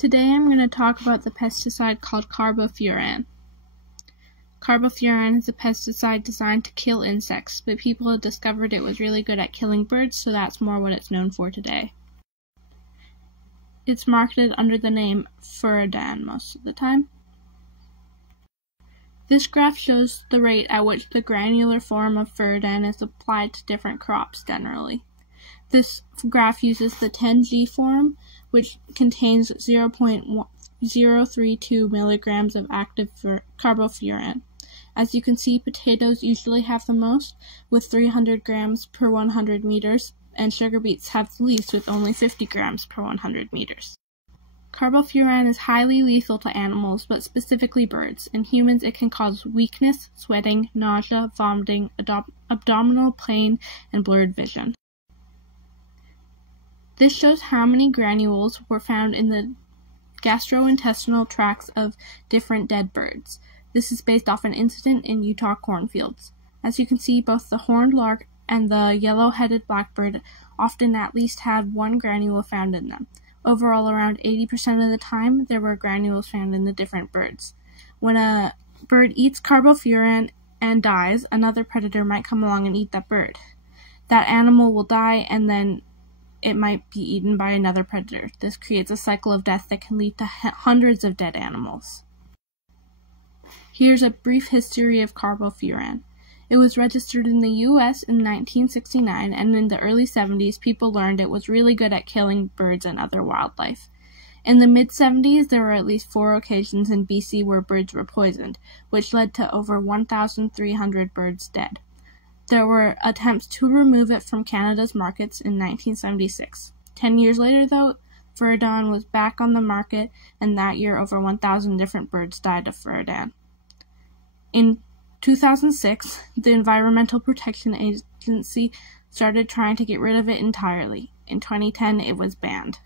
Today I'm going to talk about the pesticide called Carbofuran. Carbofuran is a pesticide designed to kill insects, but people have discovered it was really good at killing birds, so that's more what it's known for today. It's marketed under the name Furadan most of the time. This graph shows the rate at which the granular form of Furadan is applied to different crops generally. This graph uses the 10G form, which contains 0.032 milligrams of active carbofuran. As you can see, potatoes usually have the most, with 300 grams per 100 meters, and sugar beets have the least, with only 50 grams per 100 meters. Carbofuran is highly lethal to animals, but specifically birds. In humans, it can cause weakness, sweating, nausea, vomiting, abdominal pain, and blurred vision. This shows how many granules were found in the gastrointestinal tracts of different dead birds. This is based off an incident in Utah cornfields. As you can see, both the horned lark and the yellow-headed blackbird often at least had one granule found in them. Overall, around 80% of the time, there were granules found in the different birds. When a bird eats carbofuran and dies, another predator might come along and eat that bird. That animal will die, and then it might be eaten by another predator. This creates a cycle of death that can lead to hundreds of dead animals. Here's a brief history of carbofuran. It was registered in the U.S. in 1969, and in the early 70s, people learned it was really good at killing birds and other wildlife. In the mid-70s, there were at least 4 occasions in BC where birds were poisoned, which led to over 1,300 birds dead. There were attempts to remove it from Canada's markets in 1976. 10 years later, though, Furadan was back on the market, and that year over 1,000 different birds died of Furadan. In 2006, the Environmental Protection Agency started trying to get rid of it entirely. In 2010, it was banned.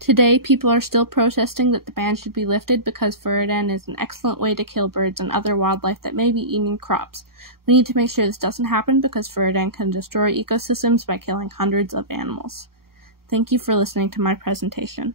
Today, people are still protesting that the ban should be lifted because Furadan is an excellent way to kill birds and other wildlife that may be eating crops. We need to make sure this doesn't happen because Furadan can destroy ecosystems by killing hundreds of animals. Thank you for listening to my presentation.